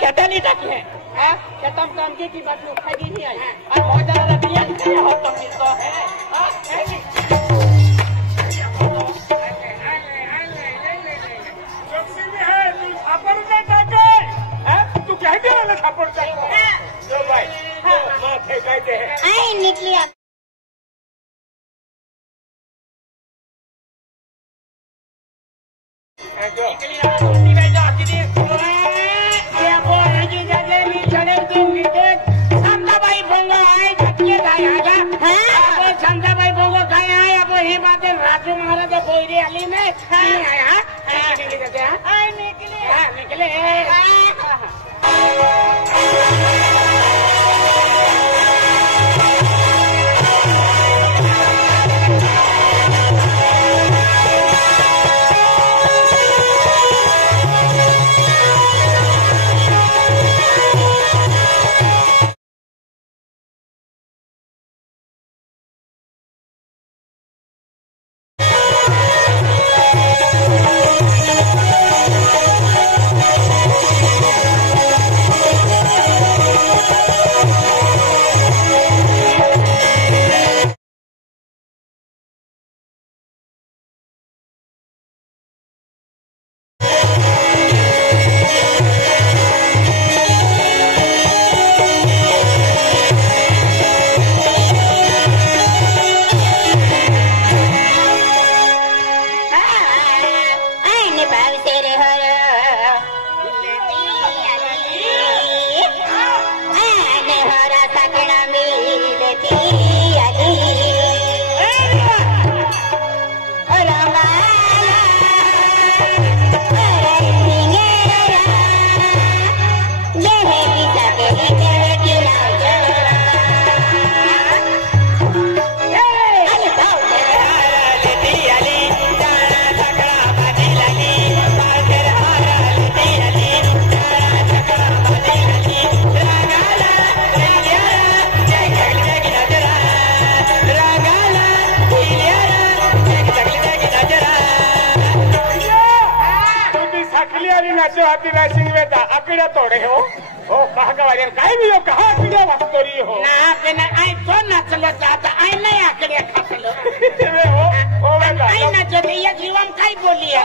खेता नहीं तक है हां खेतम काम की बात नु खाई नहीं आई और बहुत ज्यादा बियान खाया हो तुम तो है हां सबसे में है तू छापर का टाके हैं तू कह दे वाला छापर का जो भाई मां फेंकाते हैं आई निकली निकली अपनी में जाती थी ये बोल की जगह नहीं चले दूंगी देख संदा भाई बोंगो आए झटके खाएगा अब संदा भाई बोंगो खाए आए अब ही बात राजू महाराज बोईरी अली में नहीं आया निकली जगह आई निकली हां निकले तोड़े हो ओ कहा का वाले काय भी हो कहा आकड़िया वास्तोरी हो ना बिना आई तो ना चलो जाता आई नहीं आकड़िया खातलो वे हो ओ बेटा आई ना चले ये जीवन काय बोली है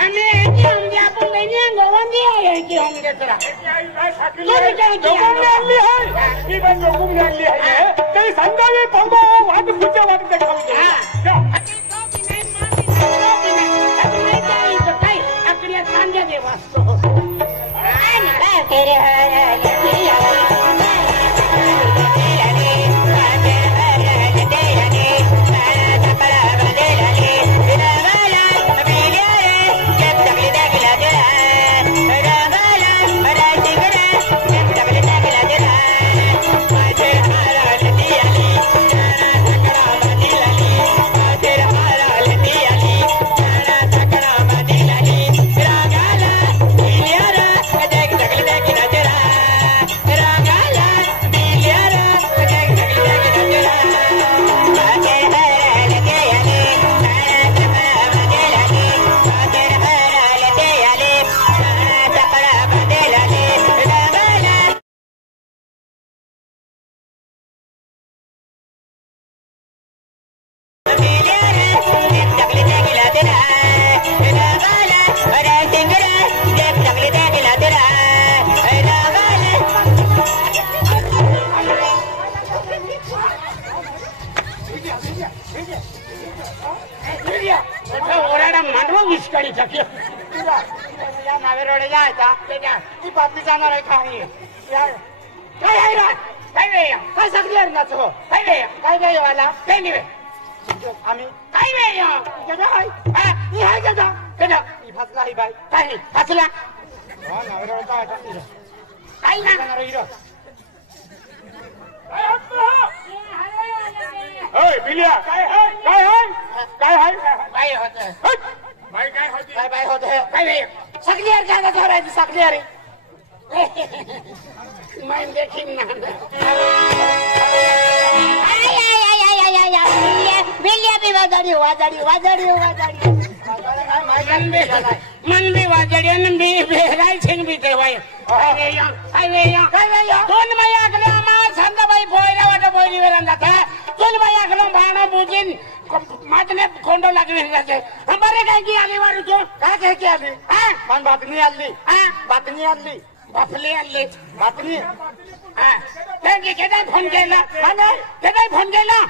हमें कि हम जा अपन नहीं गोवन दिया है कि हम जरा ಈ ಬಂದು ಗುಮ್ನಲ್ಲಿ है ಕೈ ಸಂಗಾವಿ ಪಂಗೋ ವಾದ ಪೂಜೆ ವಾದ देखा आकड़िया खांदे दे वास्तव तेरे विस्कडी छक्यो या नावेरोडे जायचा त्या ती पापी जाणार आहे खाणी यार काय आहे रे काय वे काय सगळी नाच हो काय वे वाला काय नाही आम्ही काय वे केदा हाय हा ही हाय केदा केदा ही फसला ही बाई काय फसला हा नावेरोडे जायचा काय ना जाणार हिरो ओय बिलिया काय है काय है काय है काय होत भाई काय होती बाय होत है काय वे सगळी यार काय करायची सगळी यार मैं देखिन ना बिल्लिया भी वाजाड़ी वाजाड़ी वाजाड़ी वाजाड़ी मन भी वाजड़ियन भी बेहराई छिन भी थे भाई दोन मैया अगले मा संदा भाई बोयरा वाटो बोयली वेरंदा था दोन मैया अगलो भाणो बुजिन मातने कोंडो लागली जाते हमारे काय की आली वारू तो काय काय की आली हां मन बातनी आली हां बातनी आली बापली आली बातनी हां त्यांनी केदाय फोन केला माने केदाय फोन केला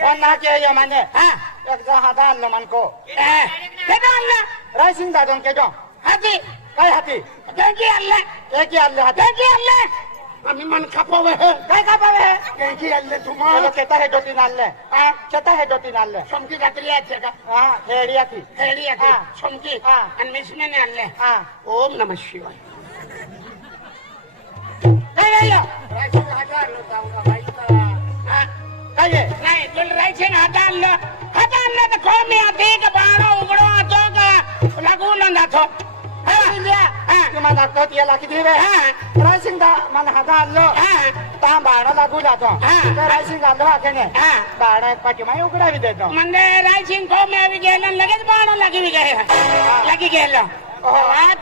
फोन ना के माने हां एकदा हादा आणलं मानको केदा आणलं रायसिंग दादन केजो हाती काय हाती त्यांची आणलं त्यांची आणलं त्यांची आणलं आम्ही मन खापावे काय खापावे त्यांची आणलं तुम्हाला केता हे दोतीन आणलं हां केता हे दोतीन आणलं समकी रात्री यायचे का हां हेडी आती हां समकी हां आणि मिसने आणले हां ओम नमः शिवाय काय राहिलं रायसिंग हाता आणलं जाऊगा बाई हां काय नाही तुला रायसिंग हाता आणलं तर कोमी आती का बाणो उघडो आतो का लागून जातो तुम्हाला कत याला किती रे रायसिंग मला हाता आणलो ता बाणो लागू जातो रायसिंग आणलो आखेने बाणो एक पाठी माय उघडावी देतो म्हणजे रायसिंग कोमी आवी गेलो लगेच बाणो लगी गेलो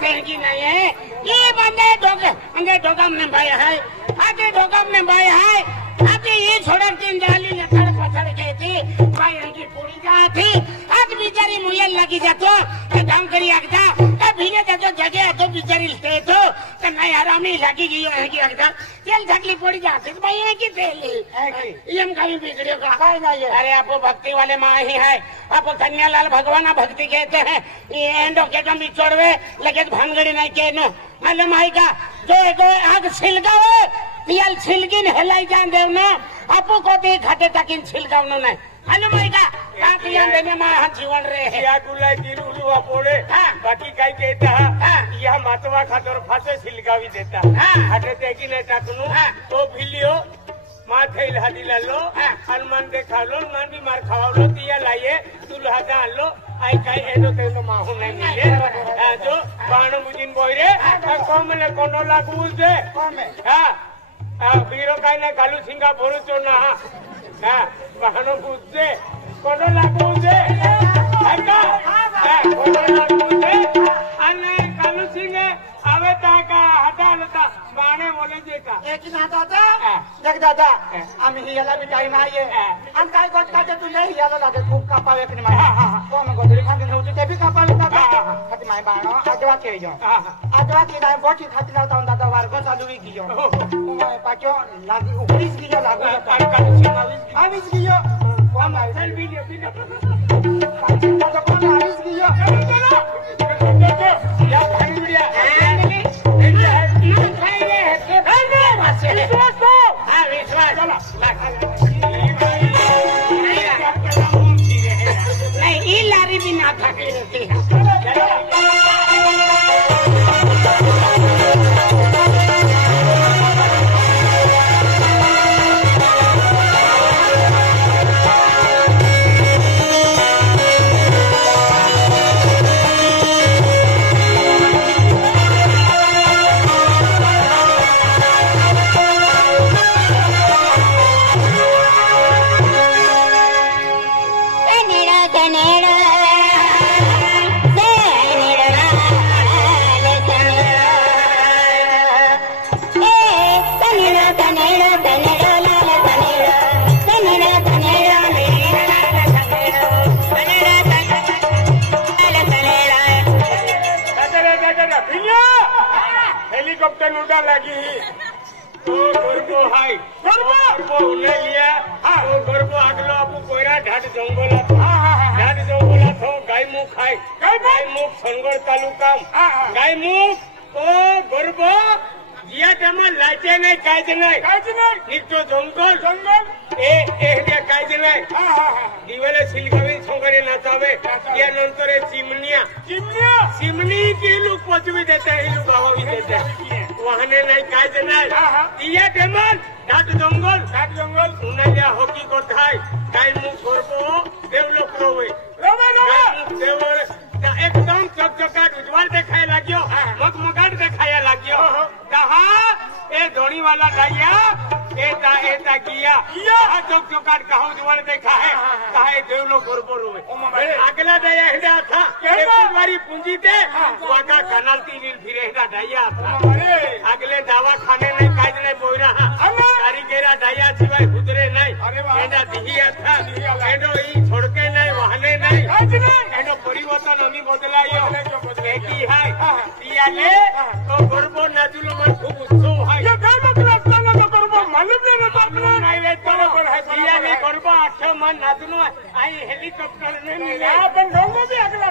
त्यांची नाही आहे ये बंदे डोके म्हणजे डोकामने बाई आहे आधी डोकामने बाई आहे आधी ही छोडक तीन झाली लथड पथड घेती बाई यांची पोळी जाती आज बिचारी मुयल लगी जातो काम करी एकदा का भिने जातो जगे आतो बिचारी येतो तर नाही हरामी लगी गई है की एकदा तेल झकली पोळी जाते बाई है की तेली यम कभी बिगड़ियो का काय नहीं अरे आपको भक्ति वाले माँ ही है आपको कन्यालाल भगवान भक्ति कहते हैं ये डोके का बिछोड़वे लगेच भानगडी नाही के न मालूम है का जो आग छिलगाव तियाल छिलगिन हेलाई जान देव न आपू को ते खाते ताकिन छिलगाव न नाही मालूम है का तियान देने मा हाथ जीवन रे या तुला दिन उलवा पोड़े बाकी काय कहता या मातवा खातर फासे छिलगावी देता हाटे ते की नाही टाकनु तो भिलियो माथे हाडी लालो हनुमान देखालो मान भी मार खावलो तिया लाये तुला जानलो आई काय एनो तेनो माहू नाही मिले जो बाणो मुजिन बोयरे कोमले कोंडो लागू दे हां बीरो काय ना घालू सिंगा भरूचो ना हां बाणो बुझे कोंडो लागू दे ऐका कोंडो लागू दे आणि घालू सिंगे आवे ता का हातालता बाणे बोले जे का एक ना दादा देख दादा आम्ही हियाला बी टाइम आहे आणि काय गोष्ट का तुला हियाला लागे खूप कापावे की नाही कोण गोदरी खाते नव्हते ते बी कापावे दादा खाती माय बाणो आजवा केजो आजवा की नाही बोटी खाती लावता दादा वर्ग चालू वी गियो माय पाचो लागी उघडीच गियो लागू पाय काढून आवीच गियो कोण सेल व्हिडिओ पाचो दादा कोण आवीच गियो या भाई व्हिडिओ नहीं ये लारी भी ना थकी रहती है हेलीकॉप्टर उड़ा लगी तो गर्बो हाय गर्बो उले लिया तो गर्बो आगलो आपू कोयरा ढाड जंगला थो गाय मुख खाय गाय मुख संगड़ तालुका गाय मुख ओ गर्बो जिया टाइम लाचे नहीं कायज नहीं नित्य जंगल ए एहने कायज नहीं दिवेले सिलगावी संगरे नाचावे या नंतरे चिमनी की लोग पचवी देते हैं लोग हवा भी देते हैं वहाने नहीं कायज नहीं दिया टाइम ढाड जंगल उन्हें हॉकी को थाई गाय मुख गर्बो डेवलप रोवे देवर एकदम चकचकाट उज्जवल देखाय लाग्यो मगमगाट देखाया लाग्यो कहा ए धोनी वाला गाइया एता किया हा चौक चौकाट कहो जुवान देखा है काहे देवलो गोरबो रोए अगला दया हेडा था एक बारी पूंजी दे वाका कनालती नील फिरे हेडा डाया था अगले दवा खाने नहीं काज नहीं बोइरा तारी केरा डाया सिवाय गुजरे नहीं एडा दिहिया था एडो ई छोड़के नहीं वहाने नहीं एडो परिवर्तन अमी बदलायो एकी है दियाले तो गोरबो नाजुलो मन खूब उत्सव है ये देवलो रास्ता ना गोरबो मालूम नहीं रे बरोबर है दिया ने गोरबो 8 मन नाजुलो आई हेलीकॉप्टर में मिला अपन लोगों भी अगला